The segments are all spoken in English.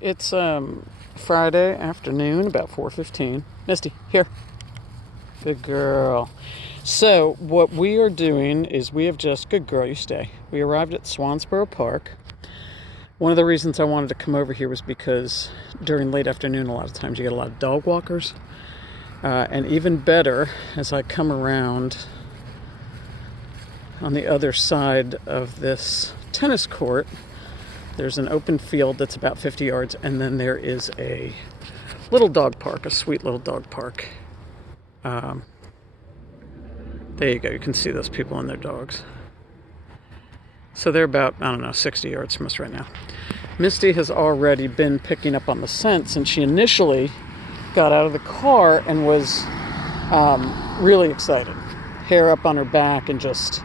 It's Friday afternoon, about 4:15. Misty, here. Good girl. So what we are doing is good girl, you stay. We arrived at Swansboro Park. One of the reasons I wanted to come over here was because during late afternoon, a lot of times you get a lot of dog walkers. And even better, as I come around on the other side of this tennis court, there's an open field that's about 50 yards, and then there is a little dog park, a sweet little dog park. There you go. You can see those people and their dogs. So they're about, 60 yards from us right now. Misty has already been picking up on the scents, and she initially got out of the car and was really excited. Hair up on her back and just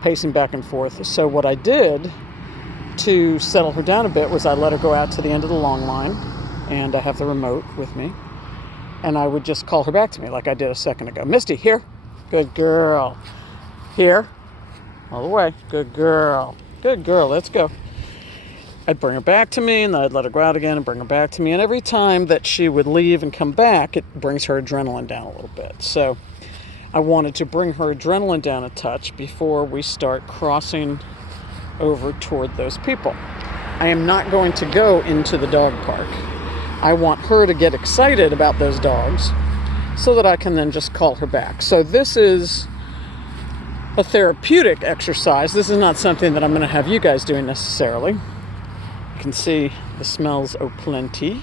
pacing back and forth. So what I did to settle her down a bit was I let her go out to the end of the long line, and I have the remote with me, and I would just call her back to me like I did a second ago. Misty, here. Good girl. Here. All the way. Good girl. Good girl. Let's go. I'd bring her back to me, and then I'd let her go out again and bring her back to me. And every time that she would leave and come back, it brings her adrenaline down a little bit. So I wanted to bring her adrenaline down a touch before we start crossing over toward those people. I am not going to go into the dog park. I want her to get excited about those dogs so that I can then just call her back. So this is a therapeutic exercise. This is not something that I'm going to have you guys doing necessarily. You can see the smells au plenty.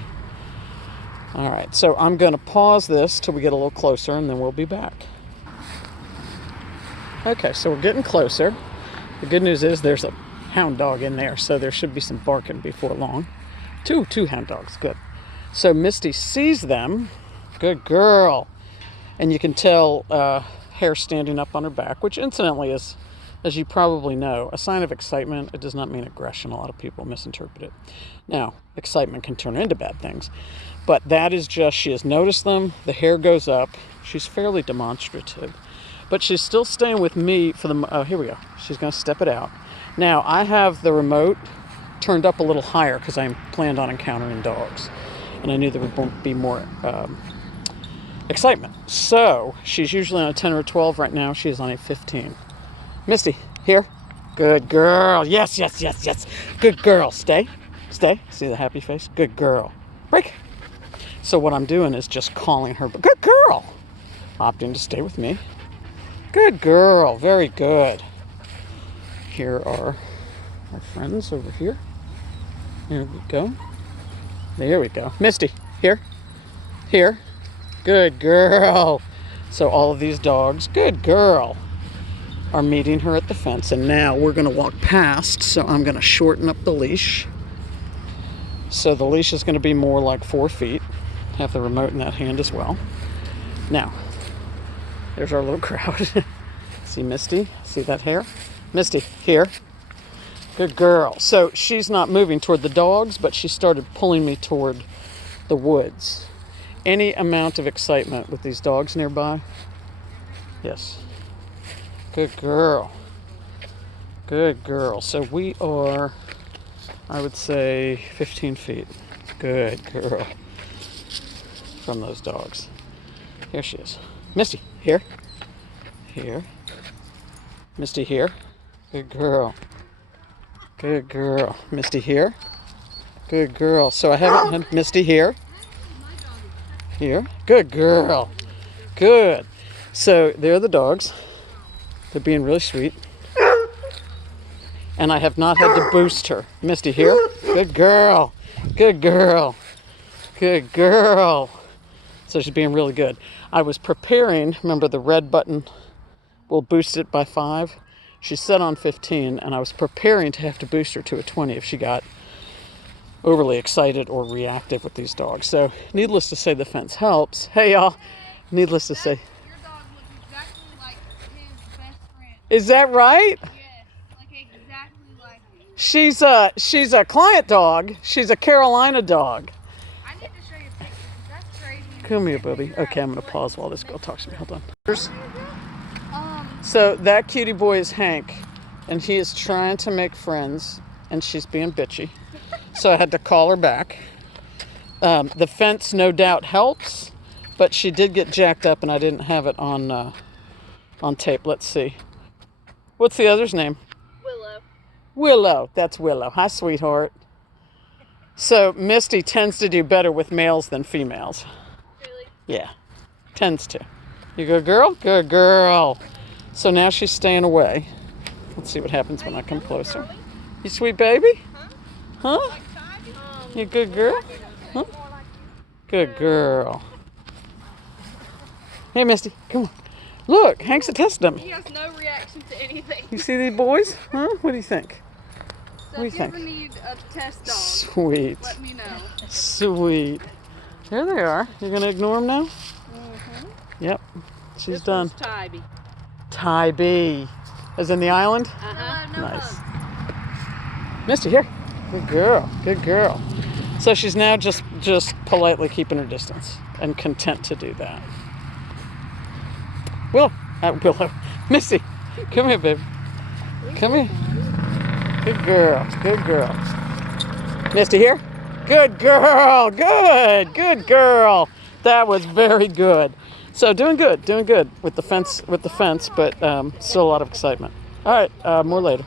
All right, so I'm going to pause this till we get a little closer, and then we'll be back. Okay, so we're getting closer. The good news is there's a hound dog in there, so there should be some barking before long. Two hound dogs, good. So Misty sees them. Good girl. And you can tell hair standing up on her back, which incidentally is, as you probably know, a sign of excitement. It does not mean aggression. A lot of people misinterpret it. Now, excitement can turn into bad things, but that is just, she has noticed them. The hair goes up. She's fairly demonstrative, but she's still staying with me for the, here we go. She's going to step it out. Now, I have the remote turned up a little higher because I planned on encountering dogs, and I knew there would be more excitement. So she's usually on a 10 or a 12. Right now she is on a 15. Misty, here. Good girl. Yes. Good girl. Stay. See the happy face? Good girl. Break. So what I'm doing is just calling her. Good girl. Opting to stay with me. Good girl. Very good. Here are our friends over here. There we go. There we go. Misty, here. Good girl. So all of these dogs, good girl, are meeting her at the fence. And now we're going to walk past, so I'm going to shorten up the leash. So the leash is going to be more like 4 feet. Have the remote in that hand as well. Now, there's our little crowd. See Misty? See that hair? Misty, here. Good girl. So she's not moving toward the dogs, but she started pulling me toward the woods. Any amount of excitement with these dogs nearby? Yes. Good girl. Good girl. So we are, I would say, 15 feet. Good girl. From those dogs. Here she is. Misty, here. Here. Misty, here. Good girl. Good girl. Misty, here. Good girl. So I haven't had Misty here. Here. Good girl. Good. So there are the dogs. They're being really sweet. And I have not had to boost her. Misty, here. Good girl. Good girl. Good girl. So she's being really good. I was preparing, remember the red button will boost it by 5. She's set on 15, and I was preparing to have to boost her to a 20 if she got overly excited or reactive with these dogs. So needless to say, the fence helps. Hey y'all, needless to say. Your dog looks exactly like his best friend. Is that right? Yes, like exactly like him. She's a client dog. She's a Carolina dog. I need to show you pictures. That's crazy. Come here, Bubby. Okay, I'm gonna pause while this girl talks to me. Hold on. So that cutie boy is Hank, and he is trying to make friends, and she's being bitchy. so I had to call her back. The fence no doubt helps, but she did get jacked up and I didn't have it on tape. Let's see. What's the other's name? Willow. Willow. That's Willow. Hi, sweetheart. So Misty tends to do better with males than females. Really? Yeah, tends to. You good girl? Good girl. So now she's staying away. Let's see what happens when I come closer. You sweet baby? Huh? You good girl? Huh? Good girl. Hey, Misty, come on. Look, Hank's a test dummy. He has no reaction to anything. You see these boys? Huh? What do you think? So if you ever need a test dog, Sweet. let me know. Sweet. Here they are. You're going to ignore them now? Mm-hmm. Yep. She's This done. one's Tybee. Tybee. As in the island? Uh-huh. Nice. Misty, here. Good girl. Good girl. So she's now just politely keeping her distance and content to do that. Willow. Misty, come here, babe. Come here. Good girl. Good girl. Misty, here. Good girl. Good. Good girl. That was very good. So doing good with the fence, but still a lot of excitement. All right, more later.